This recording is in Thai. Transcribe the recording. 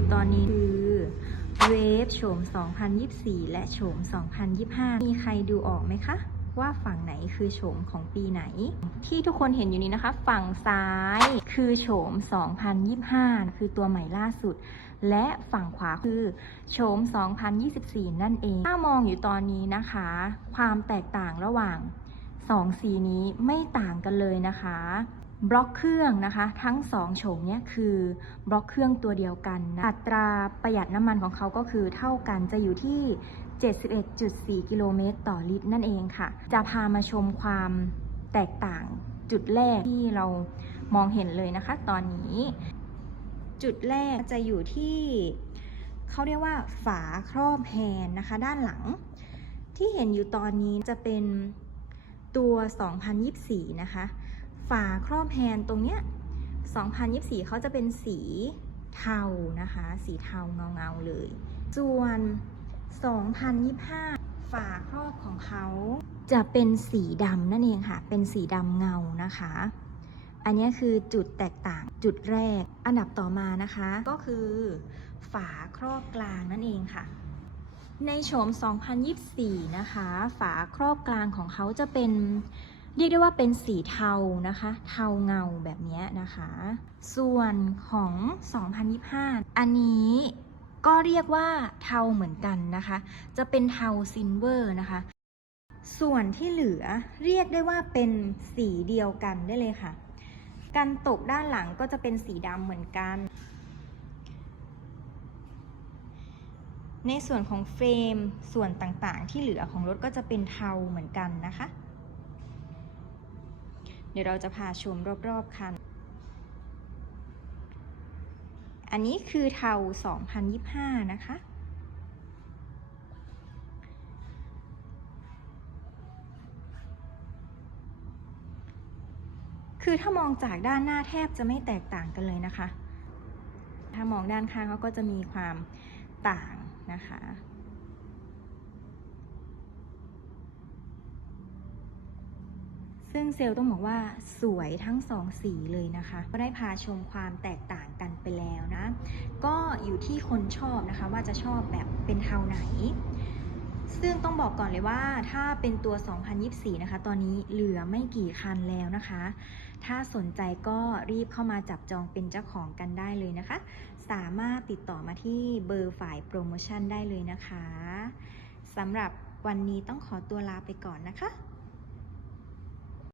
คนเห็นอตอนนี้คือเวฟโฉม 2024 และโฉม 2025 มีใครดูออกไหมคะว่าฝั่งไหนคือโฉมของปีไหน ที่ทุกคนเห็นอยู่นี้นะคะ ฝั่งซ้ายคือโฉม 2025 คือตัวใหม่ล่าสุด และฝั่งขวาคือโฉม 2024 นั่นเอง ถ้ามองอยู่ตอนนี้นะคะ ความแตกต่างระหว่างสองสีนี้ไม่ต่างกันเลยนะคะ บล็อกเครื่องนะคะทั้งสองโฉมเนี้ยคือบล็อกเครื่องตัวเดียวกันนะอัตราประหยัดน้ำมันของเขาก็คือเท่ากันจะอยู่ที่ 71.4 กิโลเมตรต่อลิตรนั่นเองค่ะ จะพามาชมความแตกต่างจุดแรกที่เรามองเห็นเลยนะคะ ตอนนี้ จุดแรกจะอยู่ที่เขาเรียกว่าฝาครอบแฮน์นะคะ ด้านหลัง ที่เห็นอยู่ตอนนี้จะเป็นตัว 2024 นะคะ ฝาครอบแฮนตรงเนี้ย 2024 เขาจะเป็นสีเทานะคะ สีเทาเงาเงาๆเลย ส่วน 2025 ฝาครอบของเขาจะเป็นสีดำนั่นเองค่ะ เป็นสีดำเงานะคะ อันนี้คือจุดแตกต่างจุดแรก อันดับต่อมานะคะ ก็คือฝาครอบกลางนั่นเองค่ะ ในโฉม 2024 นะคะ ฝาครอบกลางของเขาจะเป็น เรียกได้ว่าเป็นสีเทานะคะ เทาเงาแบบนี้นะคะ ส่วนของ 2025 อันนี้ก็เรียกว่าเทาเหมือนกันนะคะ จะเป็นเทาซิลเวอร์นะคะ ส่วนที่เหลือเรียกได้ว่าเป็นสีเดียวกันได้เลยค่ะ กันตกด้านหลังก็จะเป็นสีดำเหมือนกัน ในส่วนของเฟรมส่วนต่างๆ ที่เหลือของรถก็จะเป็นเทาเหมือนกันนะคะ เดี๋ยวเราจะพาชมรอบๆคัน อันนี้คือเทา 2025 นะคะ คือถ้ามองจากด้านหน้าแทบจะไม่แตกต่างกันเลยนะคะ ถ้ามองด้านข้างเขาก็จะมีความต่างนะคะ ซึ่งเซลล์ต้องบอกว่าสวยทั้งสองสีเลยนะคะ ก็ได้พาชมความแตกต่างกันไปแล้วนะ ก็อยู่ที่คนชอบนะคะว่าจะชอบแบบเป็นเทาไหน ซึ่งต้องบอกก่อนเลยว่าถ้าเป็นตัว 2024 นะคะ ตอนนี้เหลือไม่กี่คันแล้วนะคะ ถ้าสนใจก็รีบเข้ามาจับจองเป็นเจ้าของกันได้เลยนะคะ สามารถติดต่อมาที่เบอร์ฝ่ายโปรโมชั่นได้เลยนะคะสำหรับวันนี้ต้องขอตัวลาไปก่อนนะคะ